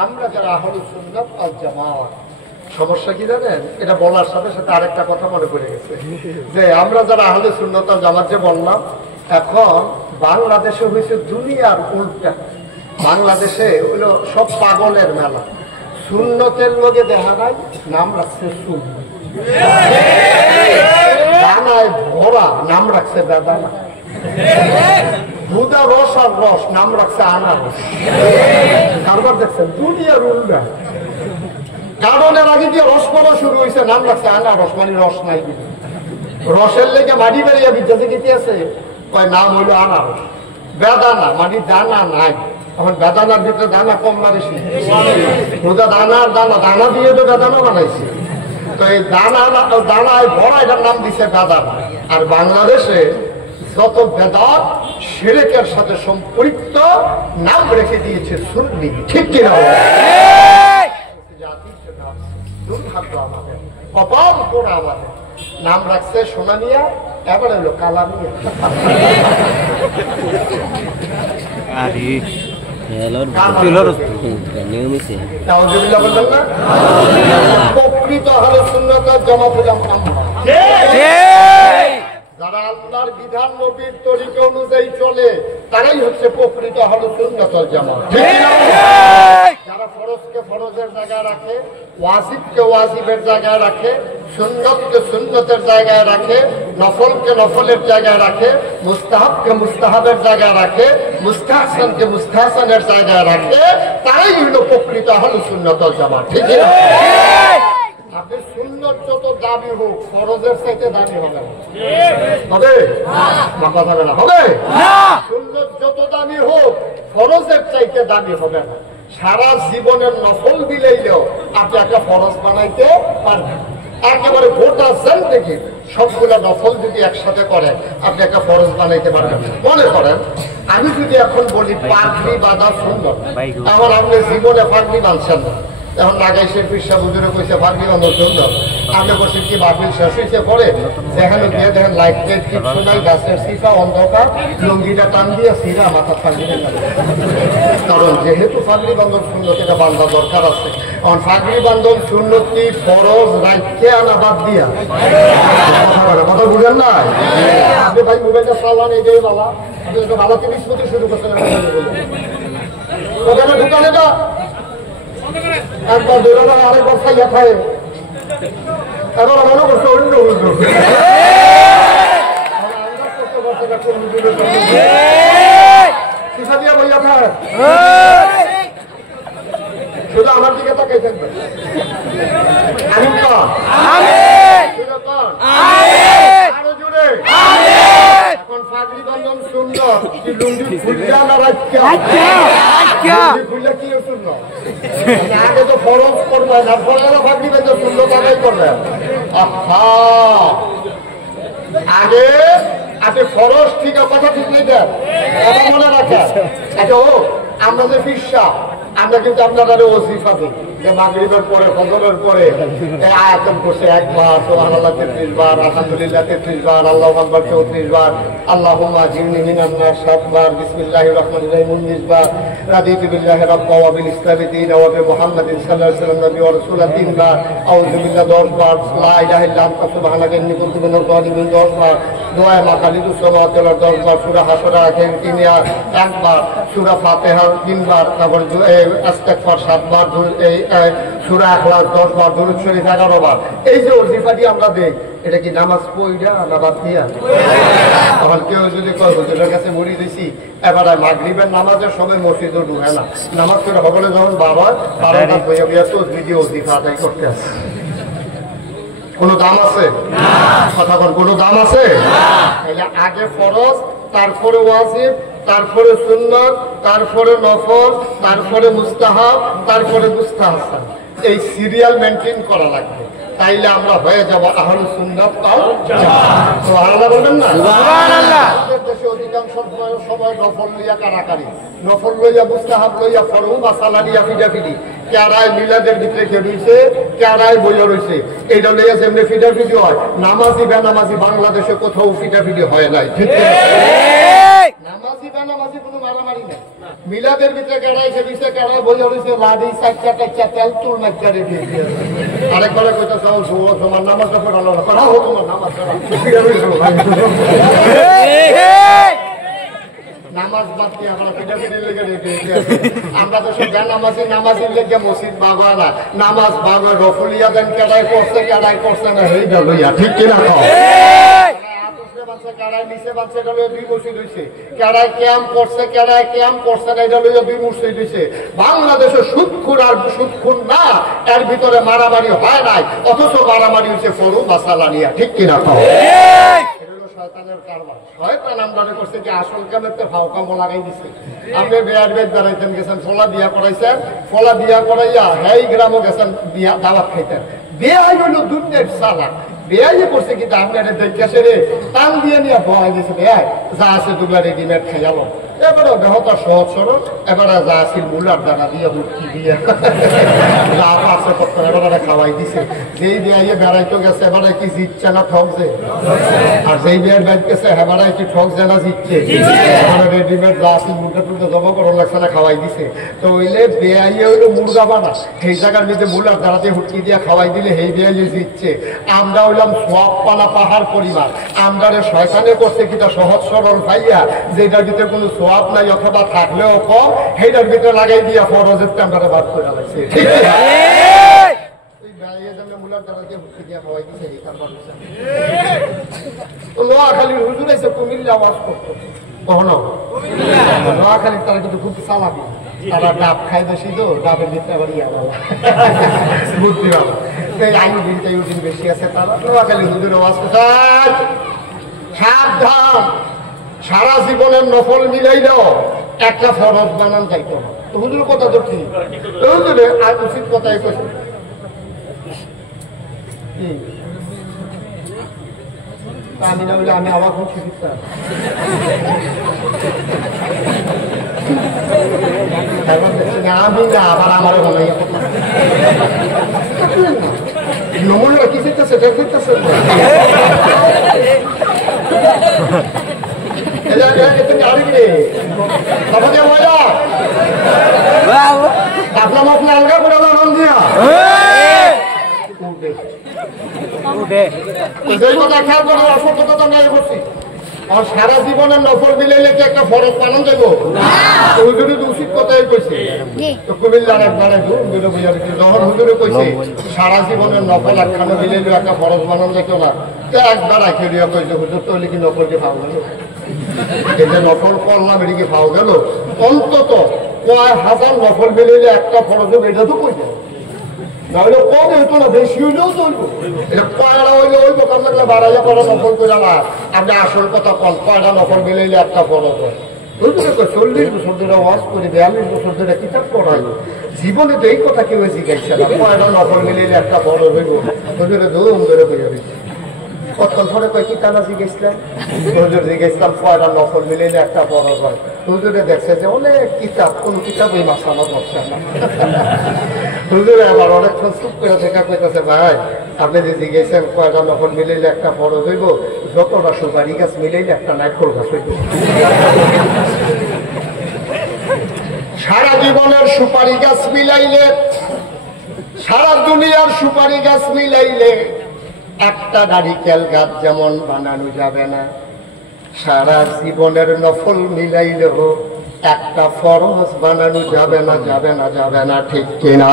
আমরা যারা আহলুস সুন্নাত ওয়াল জামাত, সমস্যা কি জানেন? এটা বলার সাথে সাথে আরেকটা কথা মনে পড়ে গেছে যে আমরা যারা আহলুস সুন্নাত ওয়াল জামাত যে বললাম, এখন বাংলাদেশে হয়েছে দুনিয়ার উল্টা। বাংলাদেশে হইলো সব পাগলের মেলা। সুন্নতের লোকে দেখা নাই, নাম রাখছে সুন্নি। দানায় ভরা, নাম রাখছে বেদানা। দুধা রস আর রস, নাম রাখছে আনারস। কারবার দেখছেন দুনিয়ার উল্টা। কারণের আগে দিয়ে রস পড়া শুরু হয়েছে, নাম রাখছে আনারস, মানে রস নাই। রসের লেগে মাটি বেরিয়ে বিদ্যাতে গেতে আছে, নাম হইলো আনারস। বেদানা মানে দানা নাই। এখন বেদানার ভিতরে দানা কম না বেশি? দানার দানা, দানা দিয়ে তো বেদানা বানাইছে। তো এই দানায় ভরা, এটার নাম দিছে বেদানা। আর বাংলাদেশে যত বেদাত শিরকের সাথে সম্পৃক্ত, নাম রেখে দিয়েছে সুন্নি। ঠিক কিনা? দুর্ভাগ্য আমাদের, কপাল পোড়া আমাদের। নাম রাখছে সোনামিয়া, এবার হলো কালামিয়া। প্রকৃত আহলে সুন্নাত ওয়াল জামাত হলাম আমরা, যারা আল্লাহর বিধান নবীর তরিকা অনুযায়ী চলে, তারাই হচ্ছে প্রকৃত আহলে সুন্নাত ওয়াল জামাত। যারা ফরজকে ফরজের জায়গায় রাখে, ওয়াজিবকে ওয়াজিবের জায়গায় রাখে, সুন্নতকে সুন্নতের জায়গায় রাখে, নফলকে নফলের জায়গায় রাখে, মুস্তাহাবকে মুস্তাহাবের জায়গায় রাখে, মুস্তাহসানকে মুস্তাহসানের জায়গায় রাখে, তারাই হলো প্রকৃত আহলে সুন্নাত ওয়াল জামাত। ঠিক আছে? আপনি সুন্নত যত দাবি হোক, ফরজের চাইতে দাবি হবে না। হবে? কথা হবে না? হবে? সুন্নত যত দাবি হোক, ফরজের চাইতে দাবি হবে না। সারা জীবনের নফল দিলেইলেও আপনি একটা ফরজ বানাইতে পারবেন। একেবারে গোটা জিন্দেগি সবগুলা নফল যদি একসাথে করেন, আপনি একটা ফরজ বানাইতে পারবেন। মনে করেন আমি যদি এখন বলি পাগড়ি বাঁধা সুন্দর, এখন আপনি জীবনে পাগড়ি বাঁধছেন না। এখন লাগাইছেন পিসা বুঝুরে কইছে পাগড়ি বাঁধা সুন্দর, আপনি বলছেন কি বাপিল শেষ হয়েছে পরে যেখানে গিয়ে দেখেন লাইট টাইট কিছু নাই, গাছের সিফা অন্ধকার, লুঙ্গিটা টান দিয়ে সিরা মাথা ফাগড়ি লাগে। কারণ যেহেতু ফাগড়ি বান্ধব সুন্নত, এটা বান্ধা দরকার আছে। কারণ ফাগড়ি বান্ধব সুন্নতি ফরজ রাখতে আনা বাদ দিয়া কথা বুঝেন না? আপনি ভাই মোবাইলটা চালান, এই যে বালা আপনি বালা থেকে স্মৃতি শুরু করছেন। ওখানে দোকানে না একবার বেরোনো, আরেকবার খাইয়া খায়, এবার মনে করছে অন্য হুজুর। দিয়া বইয়া খায়, শুধু আমার দিকে তাকাই থাকবে। আরো জোরে। এখন ফাগড়ি বান্ধব সুন্দর, লুঙ্গি খুললা না খুললে কি সুন্দর? আগে তো ফরজ করবে না, ফরজ ফাগড়ি বান্ধব সুন্দর তাকাই করবে। আগে আপনি ফরজ ঠিক কথা ঠিক নেই দেন, কথা মনে রাখেন। আচ্ছা ও আমরা যে ফিসা, আমরা কিন্তু আপনাদের ওজিফা দিই যে মাগরিবের পরে ফজরের পরে আয়াতম করছে একবার, সুবহানাল্লাহ 33 বার, আলহামদুলিল্লাহ 33 বার, আল্লাহু আকবার 34 বার, আল্লাহুম্মা জিরনি মিনান নাস 7 বার, বিসমিল্লাহির রহমানির রহিম 19 বার, রাদিতু বিল্লাহি রাব্বা ওয়া বিল ইসলামি দীনা ওয়া বি মুহাম্মাদিন সাল্লাল্লাহু আলাইহি ওয়াসাল্লাম নবী ওয়া রাসূলা 3 বার, আউযু বিল্লাহি 10 বার, লা ইলাহা ইল্লা আনতা সুবহানাকা ইন্নী কুনতু মিনাজ জালিমিন 10 বার, দোয়া মাকালিদুস সামাওয়াতি ওয়াল 10 বার, সূরা হাসর আখির 3 বার, সূরা ফাতিহা 3 বার, তারপর ইস্তিগফার 7 বার, এই সূরা ইখলাস 10 বার, দুরূদ শরীফ 11 বার। এই যে ওজিফাটি আমরা দেই, এটা কি নামাজ পড়া না বাদ দিয়া? তখন কেউ যদি কয় হুজুরের কাছে মুড়ি দিছি, এবার মাগরিবের নামাজের সময় মসজিদও ঢুকে না, নামাজ করে সকলে যখন বাবা বারোটা বইয়া বইয়া তো ভিডিও ওজিফা আদায় করতে আসে। কোনো দাম আছে? কথা বল, কোনো দাম আছে? আগে ফরজ, তারপরে ওয়াজিব, তারপরে সুন্নাত, তারপরে নফল, তারপরে মুস্তাহাব, তারপরে মুস্তাহসান। এই সিরিয়াল মেনটেন করা লাগবে, তাইলে আমরা হয়ে যাব আহলুস সুন্নাত ওয়াল জামাত। সুবহানাল্লাহ বলবেন না? সুবহানাল্লাহ। দেশে অধিকাংশ সময় নফল লইয়া কারাকারি, নফল লইয়া মুস্তাহাব লইয়া ফরজ মাসালা দিয়া ফিডাফিডি, কারায় মিলাদের ভিতরে খেলছে, কারায় বইয়া রয়েছে। এইটা লইয়া যেমনি ফিডাফিডি হয়, নামাজি বেনামাজি বাংলাদেশে কোথাও ফিডাফিডি হয় নাই। ঠিক নামাজি বা নামাজি কোনো মারামারি নাই। মিলাদের ভিতরে কেড়াইছে দিছে কেড়াই বইয়া রয়েছে লাডি চারটা টাচ্চা তেল তুল মাচ্চা রেখে দিয়েছে। আরেকবার কইতে চাও তোমার নামাজটা পড়ালো না করা হোক তোমার নামাজ নামাজ বাদ দিয়ে আমরা পিঠাপিঠির লেগে রেখে আমরা তো সব নামাজের লেগে মসজিদ বাগয় না নামাজ বাগয় রফুলিয়া দেন কেড়াই করছে না এই লইয়া ঠিক কিনা কেড়াই নিচে বাচ্চা এটা লইয়া 2 মসজিদ হয়েছে কেড়াই ক্যাম্প করছে না এটা লইয়া 2 মসজিদ হয়েছে। বাংলাদেশে সুদখুর আর সুদখুর না এর ভিতরে মারামারি হয় নাই অথচ মারামারি হয়েছে ফরু মাসালা নিয়া ঠিক কিনা শয়তানের কারবার শয়তান আমদানি করছে যে আসল কামেতে ফাউকামো লাগাই দিছে। আপনি বেয়ার বেদ দাঁড়াইতেন গেছেন ফলা বিয়া করাইছেন ফলা বিয়া করাইয়া হেই গ্রামও গেছেন বিয়া দাওয়াত খাইতেন বেয়াই হইল দুধের সালা বেয়াই করছে কিন্তু আপনার দেখে রে টান দিয়ে নিয়ে বহাই দিছে বেয়াই যা আছে দুগলা রেডিমেড খাইয়ালো এবারে দেহতা সহজ সরল এবারে যা আছিল মুলার দানা দিয়ে মুটকি দিয়ে যা আছে করতে এবারে খাওয়াই দিছে। যেই বেয়াইয়ে বেড়াইতে গেছে এবারে কি জিতছে না ঠকছে আর যেই বেয়ার ব্যাগ গেছে এবারে কি ঠকছে না জিতছে এবারে রেডিমেড যা আছিল মুরগা টুলটা জমা করার লাগছে না খাওয়াই দিছে। তো হইলে বেয়াইয়ে হইলো মুরগা বানা সেই জায়গার মধ্যে মুলার দানা দিয়ে হুটকি দিয়ে খাওয়াই দিলে সেই বেয়াইয়ে জিতছে। আমরা হইলাম সব পালা পাহাড় পরিবার আমরারে শয়তানে করছে কিটা সহজ সরল ভাইয়া যেটার ভিতরে কোনো সোয়াব নাই অথবা থাকলেও কম সেইটার ভিতরে লাগাই দিয়া ফরজের আমরা বাদ করে লাগছে নোয়াখালীর হুজুর এসে কুমিল্লা ওয়াজ করতো কখনো নোয়াখালীর তারা কিন্তু খুব চালাবি তারা ডাব খাই বেশি তো ডাবের ভিতরে আবার বুদ্ধি ভালো আইন বেশি আছে তারা নোয়াখালী হুজুর ওয়াজ কোথায় সাবধান সারা জীবনের নফল মিলাইলেও একটা ফরজ বানান যাইতো না। তো হুজুর কথা তো ঠিক হুজুরে আর উচিত কথাই কইছে আমি না বলে আমি আবার খুব শিখি আমি না আবার আমারও ভালো নমুনা কি ফিরতেছে এটা ফিরতেছে আপনার আপনার আলগা করে নাম দিয়া খেয়াল করে অসুস্থতা তো নাই করছি আর সারা জীবনের নফল মিলাইলে কি একটা ফরজ পালন যাবো হুজুরে তো উচিত কথাই কইছে। তো কুমিল্লার একবারে যখন হুজুরে কইছে সারা জীবনের নফল একখানে মিলাইলে একটা ফরজ বানান যেত না একবার আঁকিয়ে দিয়া কইছে হুজুর তো কি নফলকে পাও গেল এই যে নফল করলাম এদিকে পাও গেল অন্তত কয় হাজার নফল মিলাইলে একটা ফরজ হবে এটা তো কইছে নাহলে কম হইতো না বেশি হইলেও চলবো এটা কয়টা হইলে ওই বোকার লাগলে বাড়াইয়া পড়া নফল করে না আপনি আসল কথা কন কয়টা নফল মিলাইলে একটা ফরজ হয় 40 বছর ধরে ওয়াজ করে 42 বছর ধরে কিতাব পড়াইল জীবনে তো এই কথা কেউ শিখাইছে না কয়টা নফল মিলাইলে একটা ফরজ হইব হুজুরে ধুম ধরে কইয়া দিচ্ছে কতক্ষণ পরে কয় কি টানা জিজ্ঞেসলাম হুজুর জিজ্ঞেসলাম কয়টা নফল মিলাইলে একটা ফরজ হয় হুজুরে দেখছে যে অনেক কিতাব কোন কিতাবই মাসালা করছে না হুজুরে আবার অনেকক্ষণ চুপ করে দেখা কইতেছে ভাই আপনি যে জিজ্ঞেসেন কয়টা নফল মিলাইলে একটা ফরজ হইব যতটা সুপারি গাছ মিলাইলে একটা নাইফল গাছ হইব সারা জীবনের সুপারি গাছ মিলাইলে সারা দুনিয়ার সুপারি গাছ মিলাইলে একটা নারিকেল গাছ যেমন বানানো যাবে না সারা জীবনের নফল মিলাইলেও একটা ফরজ বানানো যাবে না ঠিক কিনা